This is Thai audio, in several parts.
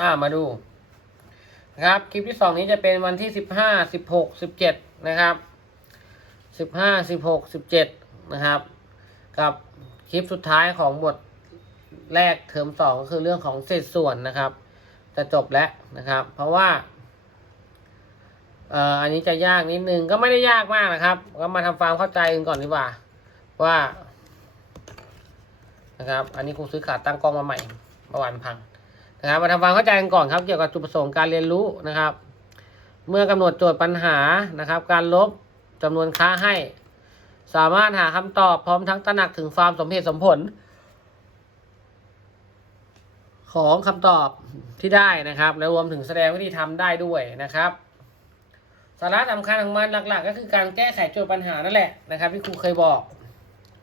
อ่ามาดูนะครับคลิปที่สองนี้จะเป็นวันที่สิบห้าสิบหกสิบเจ็ดนะครับสิบห้าสิบหกสิบเจ็ดนะครับ กับคลิปสุดท้ายของบทแรกเทอมสองก็คือเรื่องของเศษส่วนนะครับจะจบแล้วนะครับ เพราะว่าเอ่ออันนี้จะยากนิดนึงก็ไม่ได้ยากมากนะครับ ก็มาทำความเข้าใจกันก่อนดีกว่า ว่านะครับ อันนี้ครูซื้อขาตั้งกล้องมาใหม่เมื่อวานพัง นะครับมาทำความเข้าใจกันก่อนครับ เกี่ยวกับจุดประสงค์การเรียนรู้นะครับ เมื่อกำหนดโจทย์ปัญหานะครับ การลบจำนวนค่าให้ สามารถหาคำตอบพร้อมทั้งตระหนักถึงความสมเหตุสมผล ของคำตอบที่ได้นะครับ และรวมถึงแสดงวิธีทำได้ด้วยนะครับสาระสำคัญของมันหลัก ๆ ก็คือการแก้ไขโจทย์ปัญหานั่นแหละนะครับที่ครูเคยบอก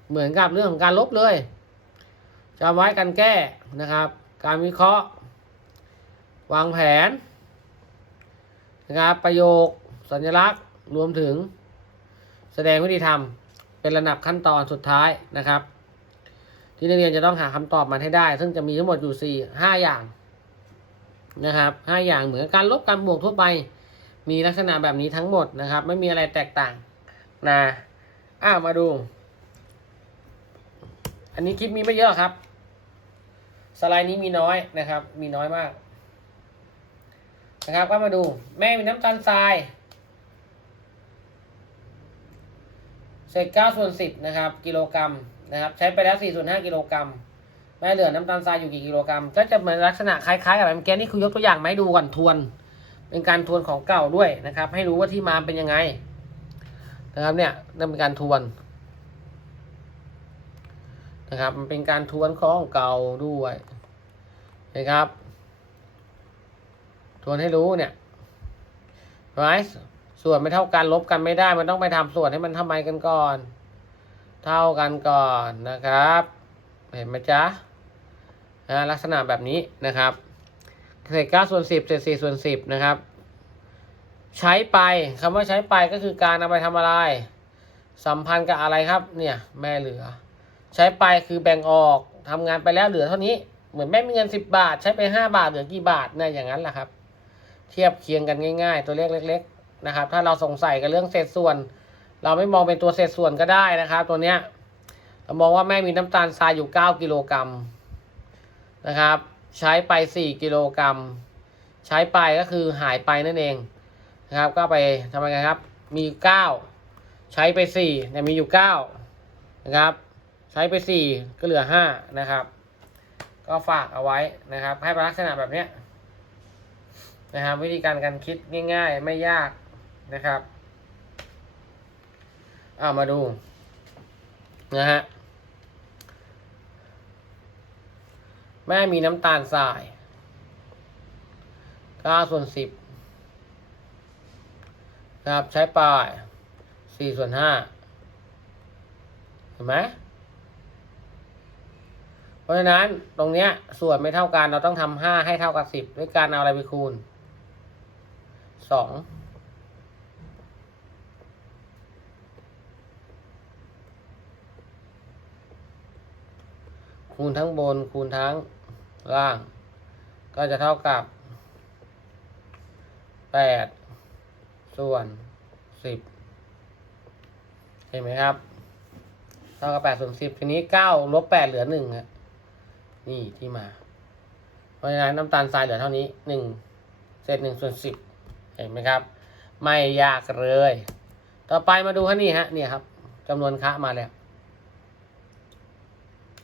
เหมือนกับเรื่องของการลบเลยจำไว้การแก้นะครับ การวิเคราะห์ วางแผนนะครับประโยค สัญลักษณ์รวมถึงแสดงวิธีทำเป็นระดับขั้นตอนสุดท้ายนะครับ ที่นักเรียนจะต้องหาคำตอบมาให้ได้ ซึ่งจะมีทั้งหมดอยู่สี่ห้าอย่างนะครับห้าอย่างเหมือนการลบการบวกทั่วไป มีลักษณะแบบนี้ทั้งหมดนะครับ ไม่มีอะไรแตกต่างนะอ้ามาดู อันนี้คลิปมีไม่เยอะครับ สไลด์นี้มีน้อยนะครับ มีน้อยมาก นะครับก็มาดูแม่มีน้ำตาลทรายเศษเก้าส่วนสิบนะครับ กิโลกรัมนะครับ ใช้ไปแล้วสี่ส่วนห้ากิโลกรัมแม่เหลือน้ำตาลทรายอยู่กี่กิโลกรัม ก็จะเหมือนลักษณะคล้ายๆกับแบบเกี้นี่คือยกตัวอย่างมาให้ดูก่อนทวน เป็นการทวนของเก่าด้วยนะครับ ให้รู้ว่าที่มาเป็นยังไงนะครับเนี่ยนั่นเป็นการทวนนะครับมันเป็นการทวนของเก่าด้วยนะครับ ทวนให้รู้เนี่ยไรส่วนไม่เท่ากันลบกันไม่ได้ มันต้องไปทำส่วนให้มันทำไมกันก่อน เท่ากันก่อนนะครับ เห็นไหมจ๊ะนะลักษณะแบบนี้นะครับเศษเก้าส่วนสิบเศษสี่ส่วนสิบนะครับ ใช้ไปคำว่าใช้ไปก็คือการเอาไปทำอะไร สัมพันธ์กับอะไรครับ เนี่ยแม่เหลือ ใช้ไปคือแบ่งออกทำงานไปแล้วเหลือเท่านี้เหมือนแม่มีเงินสิบบาท ใช้ไปห้าบาทเหลือกี่บาทเนี่ยอย่างนั้นแหละครับ เทียบเคียงกันง่าย ๆ ตัวเลขเล็ก ๆ นะครับ ถ้าเราสงสัยกับเรื่องเศษส่วน เราไม่มองเป็นตัวเศษส่วนก็ได้นะครับ ตัวเนี้ยเรามองว่าแม่มีน้ำตาลทรายอยู่เก้ากิโลกรัมนะครับ ใช้ไปสี่กิโลกรัม ใช้ไปก็คือหายไปนั่นเองนะครับ ก็ไปทำยังไงครับ มีเก้าใช้ไปสี่เนี่ยมีอยู่เก้านะครับ ใช้ไปสี่ก็เหลือห้านะครับ ก็ฝากเอาไว้นะครับ ให้เป็นลักษณะแบบเนี้ย นะครับวิธีการการคิดง่าย ๆ ไม่ยากนะครับเอามาดูนะฮะแม่มีน้ำตาลทรายก้าส่วนสิบนะครับใช้ปลายสี่ส่วนห้าเห็นไหมเพราะฉะนั้นตรงเนี้ยส่วนไม่เท่ากันเราต้องทำห้าให้เท่ากับสิบด้วยการเอาอะไรไปคูณ สองคูณทั้งบนคูณทั้งล่าง ก็จะเท่ากับแปดส่วนสิบเห็นไหมครับ เท่ากับแปดส่วนสิบทีนี้เก้าลบแปดเหลือหนึ่งอะนี่ที่มา เพราะฉะนั้นน้ำตาลทรายเหลือเท่านี้หนึ่งเศษหนึ่งส่วนสิบ เห็นไหมครับ ไม่ยากเลย ต่อไปมาดูฮะนี่ฮะเนี่ยครับจำนวนคะมาแล้ว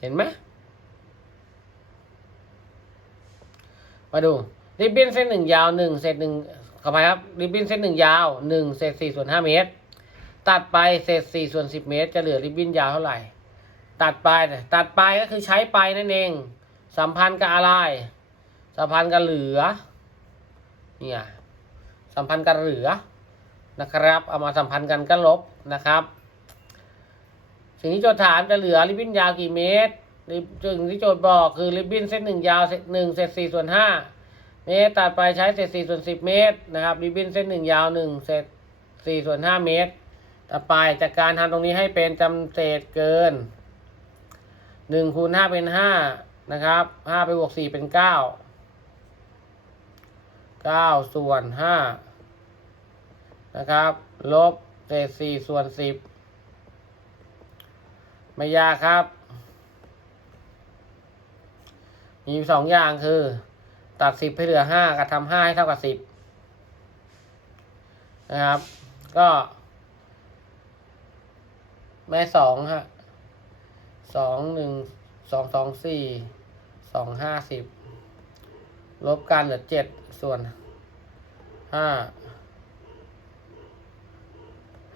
เห็นไหมมาดูริบบิ้นเส้นหนึ่งยาวหนึ่งเศษหนึ่งขอไปครับริบบิ้นเส้นหนึ่งยาวหนึ่งเศษสี่ส่วนห้าเมตร ตัดไปเศษสี่ส่วนสิบเมตร จะเหลือริบบิ้นยาวเท่าไหร่ ตัดไปตัดไปก็คือใช้ไปนั่นเอง สัมพันธ์กับอะไร สัมพันธ์กับเหลือ เนี่ย สัมพันธ์กับเหลือนะครับเอามาสัมพันธ์กันก็ลบนะครับ สิ่งที่โจทย์ถามจะเหลือริบบิ้นยาวกี่เมตรสิ่งที่โจทย์บอกคือริบบิ้นเส้นหนึ่งยาวหนึ่งเศษสี่ส่วนห้าเมตรตัดไปใช้เศษสี่ส่วนสิบเมตรนะครับริบบิ้นเส้นหนึ่งยาวหนึ่งเศษสี่ส่วนห้าเมตรต่อไปจากการทำตรงนี้ให้เป็นจำเศษเกินหนึ่งคูณห้าเป็นห้านะครับห้าไปบวกสี่เป็นเก้าเก้าส่วนห้า นะครับ ลบเศษสี่ส่วนสิบไม่ยากครับ มีสองอย่างคือ ตัดสิบให้เหลือห้ากับทำห้าให้เท่ากับสิบนะครับ ก็ แม่สองฮะสองหนึ่งสองสองสี่สองห้าสิบลบกันเหลือเจ็ดส่วนห้า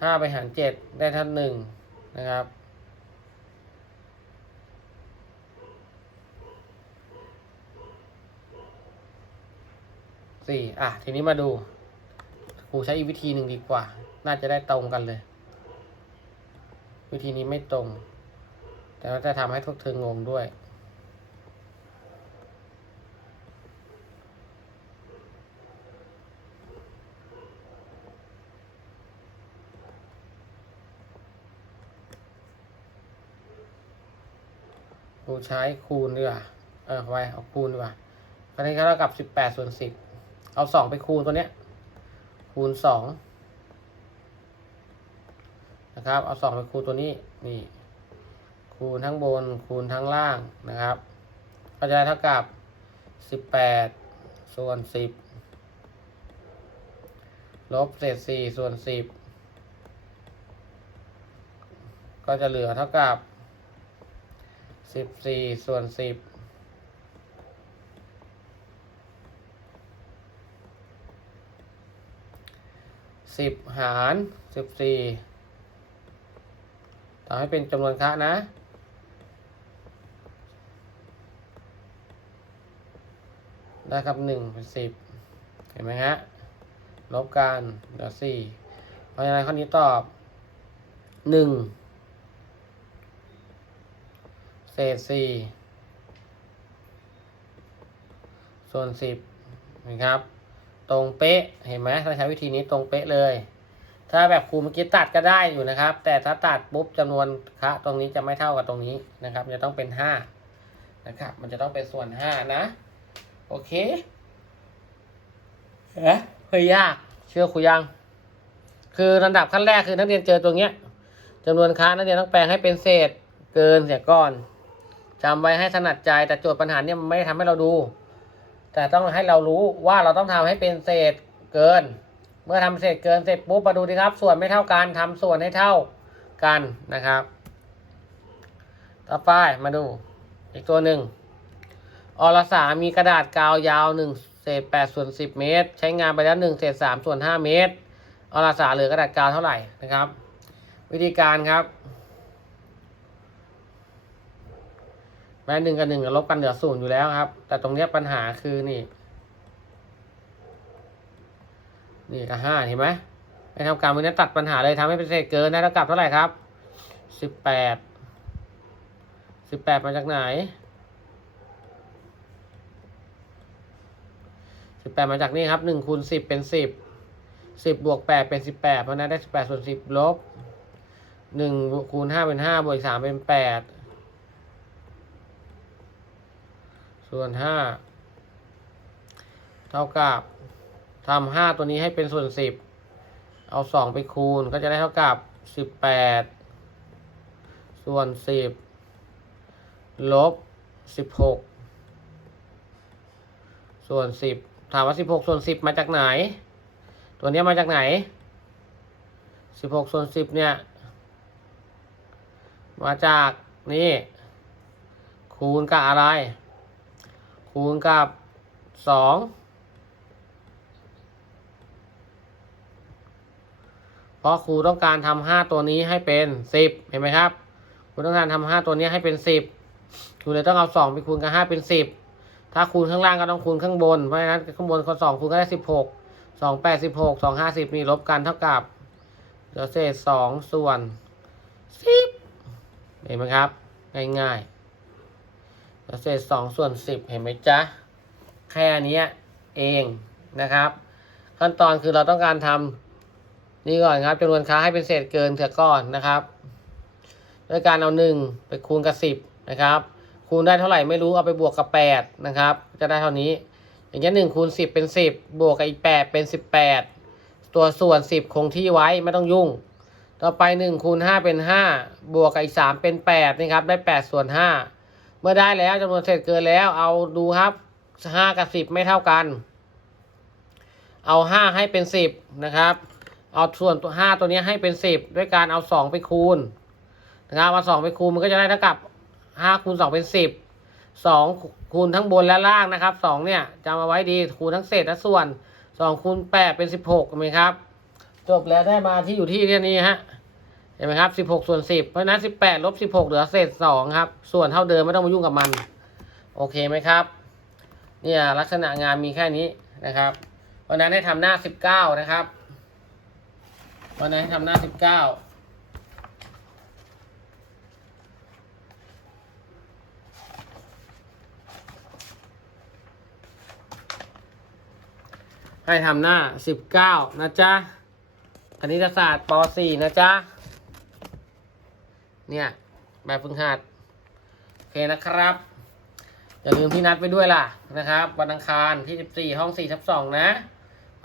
ห้าไปหารเจ็ดได้เท่าหนึ่งนะครับสี่อะ ทีนี้มาดูครูใช้อีกวิธีหนึ่งดีกว่า น่าจะได้ตรงกันเลย วิธีนี้ไม่ตรง แต่ว่าจะทำให้ทุกเธองงด้วย รูใช้คูณดีกว่าเออไว้เอาคูณดีกว่าคราวนี้ก็เท่ากับสิบแปดส่วนสิบเอาสองไปคูณตัวเนี้ย คูณสองนะครับ เอาสองไปคูณตัวนี้นี่ คูณทั้งบน คูณทั้งล่างนะครับ ก็จะได้เท่ากับสิบแปดส่วนสิบลบเศษสี่ส่วนสิบก็จะเหลือเท่ากับ สิบสี่ส่วนสิบสิบหารสิบสี่ทำให้เป็นจำนวนคะนะได้ครับหนึ่งเป็นสิบเห็นไหมฮะ ลบกันเหลือสี่เพราะฉะนั้นข้อนี้ตอบหนึ่ง เศษสี่ส่วนสิบนะครับ ตรงเป๊ะเห็นไหมถ้าใช้วิธีนี้ตรงเป๊ะเลย ถ้าแบบครูเมื่อกี้ตัดก็ได้อยู่นะครับ แต่ถ้าตัดปุ๊บจำนวนคะตรงนี้จะไม่เท่ากับตรงนี้นะครับจะต้องเป็นห้านะครับ มันจะต้องเป็นส่วนห้านะ โอเคเอ๊ะเคยยากเชื่อครูยัง คือระดับขั้นแรกคือนักเรียนเจอตรงเนี้ยจำนวนค้านักเรียนต้องแปลงให้เป็นเศษเกินเสียก่อน จำไว้ให้ถนัดใจแต่โจทย์ปัญหาเนี่ยมันไม่ได้ทำให้เราดู แต่ต้องให้เรารู้ว่าเราต้องทำให้เป็นเศษเกิน เมื่อทำเศษเกินเสร็จปุ๊บมาดูดีครับ ส่วนไม่เท่ากันทำส่วนให้เท่ากันนะครับ ต่อไปมาดูอีกตัวหนึ่งอรสามีกระดาษกาวยาวหนึ่งเศษแปดส่วนสิบเมตร ใช้งานไปแล้วหนึ่งเศษสามส่วนห้าเมตรอรสาเหลือกระดาษกาวเท่าไหร่นะครับ วิธีการครับ แม้หนึ่งกับหนึ่งลบกันเหลือศูนย์อยู่แล้วครับ แต่ตรงเนี้ยปัญหาคือนี่ นี่ก็ห้าเห็นไหมไปทำการวันนี้ตัดปัญหาเลยทำให้เป็นเศษเกินได้เท่ากับเท่าไหร่ครับสิบแปดสิบแปดมาจากไหนสิบแปดมาจากนี่ครับหนึ่งคูณสิบเป็นสิบสิบบวกแปดเป็นสิบแปดเพราะนั้นได้สิบแปดส่วนสิบลบหนึ่งคูณห้าเป็นห้าบวกสามเป็นแปด ส่วนห้าเท่ากับทำห้าตัวนี้ให้เป็นส่วนสิบเอาสองไปคูณก็จะได้เท่ากับสิบแปดส่วนสิบลบสิบหกส่วนสิบถามว่าสิบหกส่วนสิบมาจากไหน ตัวนี้มาจากไหนสิบหกส่วนสิบเนี่ย มาจากนี่ คูณกับอะไร คูณกับสองเพราะครูต้องการทำห้าตัวนี้ให้เป็นสิบเห็นไหมครับครูต้องการทำห้าตัวนี้ให้เป็นสิบครูเลยต้องเอาสองไปคูณกับห้าเป็นสิบถ้าคูณข้างล่างก็ต้องคูณข้างบนเพราะฉะนั้นข้างบนก็สองคูณก็ได้สิบหกสองแปดสิบหกสองห้าสิบนี่ลบกันเท่ากับเหลือเศษสองส่วนสิบเห็นไหมครับ ง่ายๆ เศษสองส่วนสิบเห็นไหมจ๊ะ แค่นี้เองนะครับ ขั้นตอนคือเราต้องการทำนี่ก่อนครับจำนวนค้าให้เป็นเศษเกินเถอะก่อนนะครับด้วยการเอาหนึ่งไปคูณกับสิบนะครับ คูณได้เท่าไหร่ไม่รู้เอาไปบวกกับแปดนะครับ จะได้เท่านี้ อย่างเงี้ยหนึ่งคูณสิบเป็นสิบบวกกับอีกแปดเป็นสิบแปดตัวส่วนสิบคงที่ไว้ไม่ต้องยุ่ง ต่อไปหนึ่งคูณห้าเป็นห้าบวกกับอีกสามเป็นแปดนี่ครับได้แปดส่วนห้า เมื่อได้แล้วจำนวนเศษเกินแล้ว เอาดูครับห้ากับสิบไม่เท่ากัน เอาห้าให้เป็นสิบนะครับ เอาส่วนตัวห้าตัวนี้ให้เป็นสิบด้วยการเอาสองไปคูณนะครับเอาสองไปคูณมันก็จะได้เท่ากับห้าคูณสองเป็นสิบสองคูณทั้งบนและล่างนะครับสองเนี่ยจำเอาไว้ดีคูณทั้งเศษและส่วนสองคูณแปดเป็นสิบหกไหมครับ จบแล้วได้มาที่อยู่ที่แค่นี้ฮะ เห็นไหมครับสิบหกส่วนสิบเพราะฉะนั้นสิบแปดลบสิบหกเหลือเศษสองครับ ส่วนเท่าเดิมไม่ต้องมายุ่งกับมัน โอเคไหมครับ เนี่ยลักษณะงานมีแค่นี้นะครับวันนั้นให้ทำหน้าสิบเก้านะครับวันนั้นให้ทำหน้าสิบเก้าให้ทำหน้าสิบเก้านะจ๊ะคณิตศาสตร์ป .4 นะจ๊ะ เนี่ยแบบฝึกหัดโอเคนะครับ อย่าลืมที่นัดไปด้วยล่ะนะครับ วันอังคารที่14ห้อง4ทับ2นะ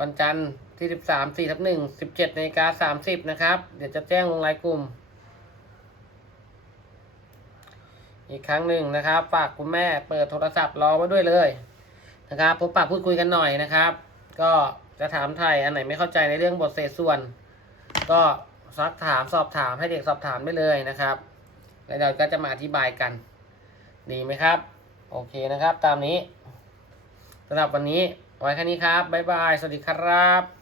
วันจันทร์ที่13 4ทับ1 17นาฬิกา30นะครับ เดี๋ยวจะแจ้งลงรายกลุ่ม อีกครั้งหนึ่งนะครับ ฝากคุณแม่เปิดโทรศัพท์รอไว้ด้วยเลยนะครับพบปะพูดคุยกันหน่อยนะครับ ก็จะถามไทยอันไหนไม่เข้าใจในเรื่องบทเศษส่วน ก็ ซักถามสอบถามให้เด็กสอบถามได้เลยนะครับ แล้วเราก็จะมาอธิบายกัน ดีไหมครับ โอเคนะครับ ตามนี้สำหรับวันนี้ไว้แค่นี้ครับบ๊ายบาย สวัสดีครับ